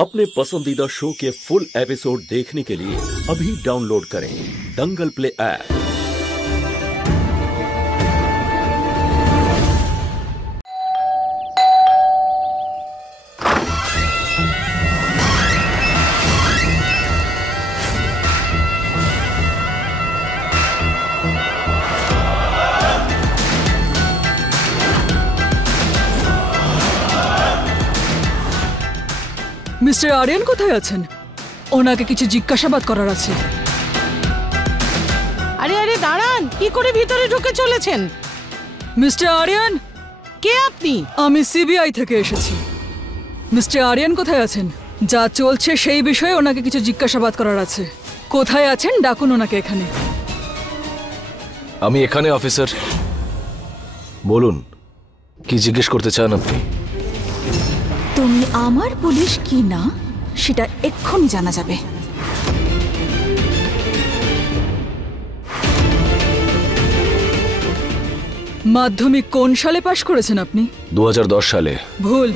अपने पसंदीदा शो के फुल एपिसोड देखने के लिए अभी डाउनलोड करें दंगल प्ले ऐप। মিস্টার আরিয়ান কোথায় আছেন? ওনাকে কিছু জিজ্ঞাসাবাদ করার আছে। আরে আরে দাঁড়ান, কি করে ভিতরে ঢুকে চলেছেন? মিস্টার আরিয়ান, কে আপনি? আমি সিবিআই থেকে এসেছি। মিস্টার আরিয়ান কোথায় আছেন? যা চলছে সেই বিষয়ে ওনাকে কিছু জিজ্ঞাসাবাদ করার আছে। কোথায় আছেন? ডাকুন ওনাকে এখানে। আমি এখানে অফিসার। বলুন, কি জিজ্ঞেস করতে চান আপনি? তুমি আমার পুলিশ কি না সেটা এক্ষুনি জানা যাবে। মাধ্যমিক কোন সালে পাশ করেছেন আপনি? 2010 সালে। ভুল।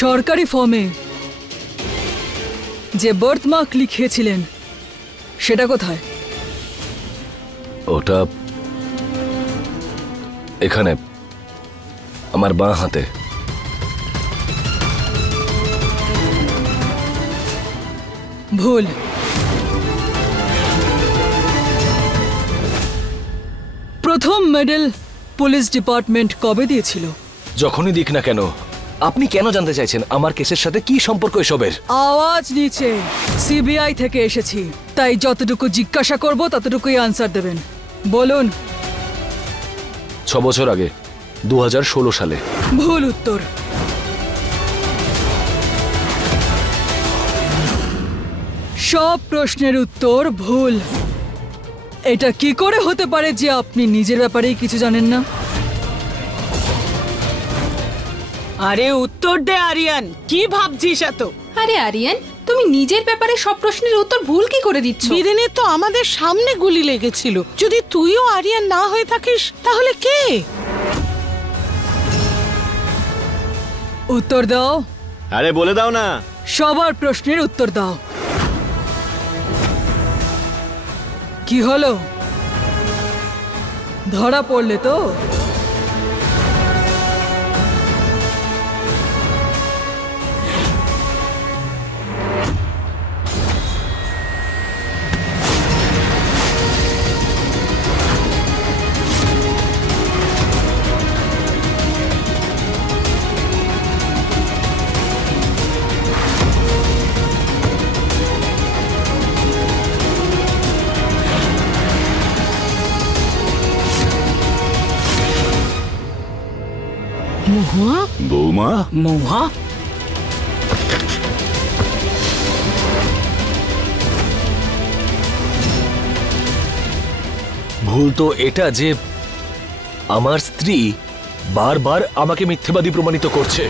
সরকারি ফর্মে যে বার্থ মার্ক লিখিয়েছিলেন সেটা কোথায়? ওটা এখানে, আমার বাঁ হাতে। ভুল। প্রথম মেডেল পুলিশ ডিপার্টমেন্ট কবে দিয়েছিল? যখনই দিক না কেন। আপনি কেন জানতে চাইছেন আমার কেসের সাথে কি সম্পর্ক এসবের? আওয়াজ নিচে। সিবিআই থেকে এসেছি, তাই যতটুকু জিজ্ঞাসা করব ততটুকুই আনসার দেবেন। বলুন। 6 বছর আগে, 2016 সালে। ভুল উত্তর। সব প্রশ্নের উত্তর ভুল। এটা কি করে হতে পারে যে আপনি নিজের ব্যাপারেই কিছু জানেন না? আরে উত্তর দে আরিয়ান, কি ভাবছিস এত? আরে আরিয়ান, তুমি নিজের ব্যাপারে সব প্রশ্নের উত্তর ভুল কি করে দিচ্ছ? বীরেনের তো আমাদের সামনে গুলি লেগেছিল। যদি তুইও আরিয়ান না হয়ে থাকিস তাহলে কে? উত্তর দাও। আরে বলে দাও না। সবার প্রশ্নের উত্তর দাও। কি হলো? ধরা পড়লে তো? মহুয়া? বৌমা? মহুয়া? ভুল তো এটা যে আমার স্ত্রী বারবার আমাকে মিথ্যেবাদী প্রমাণিত করছে।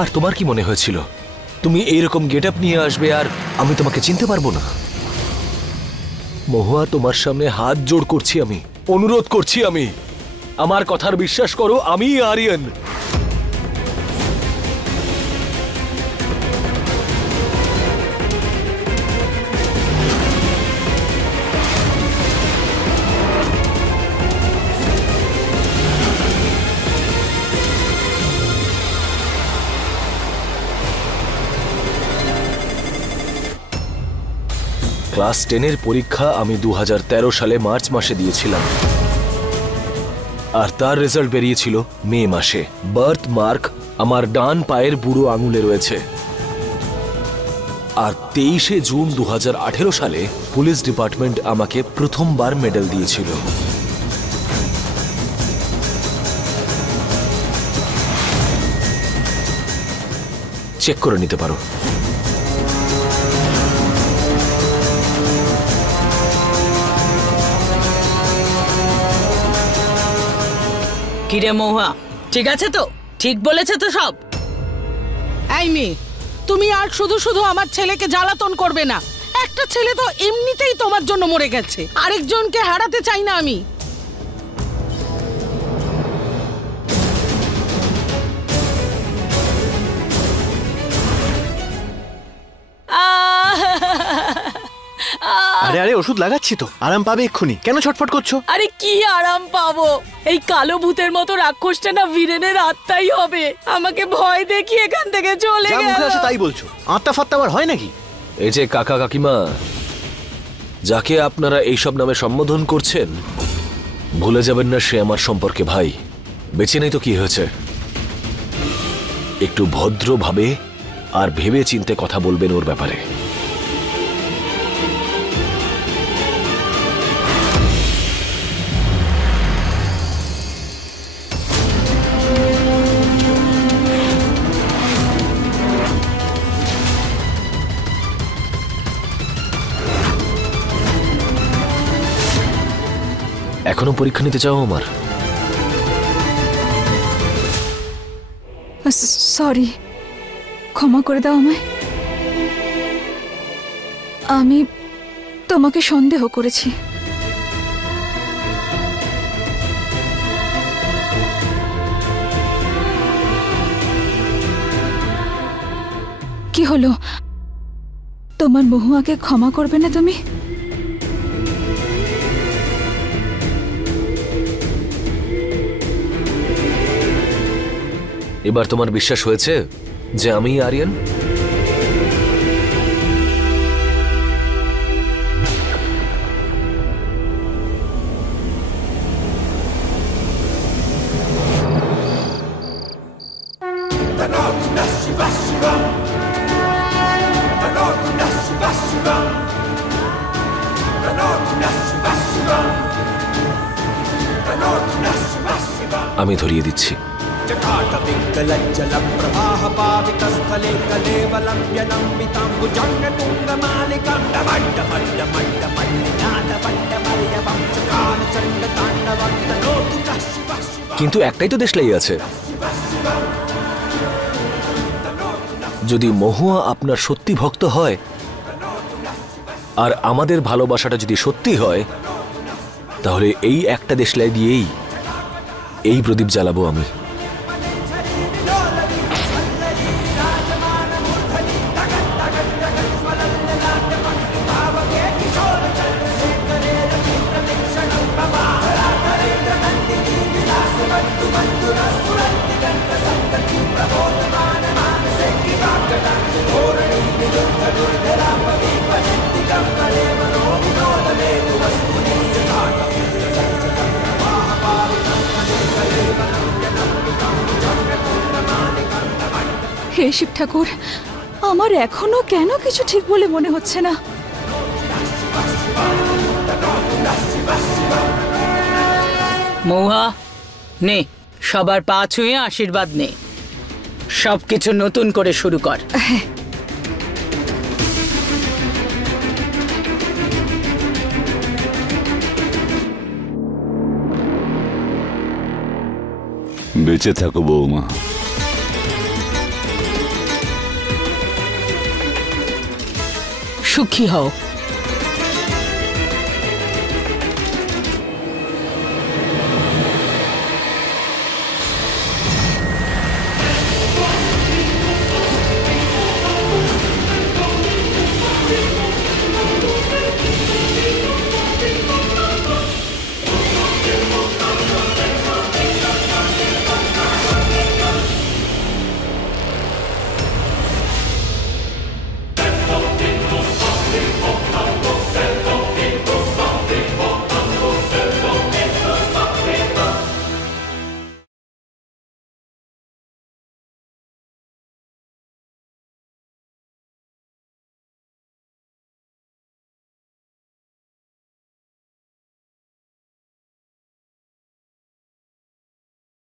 আর তোমার কি মনে হয়েছিল তুমি এইরকম গেটআপ নিয়ে আসবে আর আমি তোমাকে চিনতে পারবো না? মহুয়া, তোমার সামনে হাত জোড় করছি, আমি অনুরোধ করছি, আমি আমার কথার বিশ্বাস করো। আমি আরিয়ান। ক্লাস 10-এর পরীক্ষা আমি 2013 সালে মার্চ মাসে দিয়েছিলাম, আর তার রেজাল্ট বেরিয়েছিল মে মাসে। বার্থ মার্ক আমার ডান পায়ের বুড়ো আঙুলে রয়েছে। আর 23শে জুন 2018 সালে পুলিশ ডিপার্টমেন্ট আমাকে প্রথমবার মেডেল দিয়েছিল। চেক করে নিতে পারো। কিরে মহুয়া, ঠিক আছে তো? ঠিক বলেছে তো সব? এই মেয়ে, তুমি আর শুধু শুধু আমার ছেলেকে জ্বালাতন করবে না। একটা ছেলে তো এমনিতেই তোমার জন্য মরে গেছে, আরেকজনকে হারাতে চাই না আমি। আরে আরে ওষুধ লাগাচ্ছি তো, আরাম পাবে এক্ষুনি, কেন ছটফট করছো? আরে কি আরাম পাবো? এই কালো ভূতের মতো রাক্ষসটা না বীরেনের আত্মাই হবে। আমাকে ভয় দেখিয়ে এখান থেকে চলে যা গেল। মুখে আসে তাই বলছো, আত্মা ফাত্তা আবার হয় নাকি? এই যে কাকা কাকিমা, যাকে আপনারা এইসব নামে সম্বোধন করছেন, ভুলে যাবেন না সে আমার সম্পর্কে ভাই। বেঁচে নেই তো কি হয়েছে? একটু ভদ্রভাবে আর ভেবে চিন্তে কথা বলবেন ওর ব্যাপারে। এখনো পরীক্ষা নিতে চাও আমার? সরি, ক্ষমা করে দাও আমায়। আমি তোমাকে সন্দেহ করেছি। কি হলো, তোমার মহুয়াকে ক্ষমা করবে না তুমি? এবার তোমার বিশ্বাস হয়েছে যে আমি আরিয়ান? আমি ধরিয়ে দিচ্ছি। কিন্তু একটাই তো দেশলাই আছে। যদি মহুয়া আপনার সত্যি ভক্ত হয় আর আমাদের ভালোবাসাটা যদি সত্যি হয়, তাহলে এই একটা দেশলাই দিয়েই এই প্রদীপ জ্বালাবো আমি। হে শিব ঠাকুর, আমার এখনো কেন কিছু ঠিক বলে মনে হচ্ছে না। মহুয়া, নে সবার পা ছুঁয়ে আশীর্বাদ নে, সবকিছু নতুন করে শুরু কর। বেঁচে থাকো বৌমা। সুখী হও।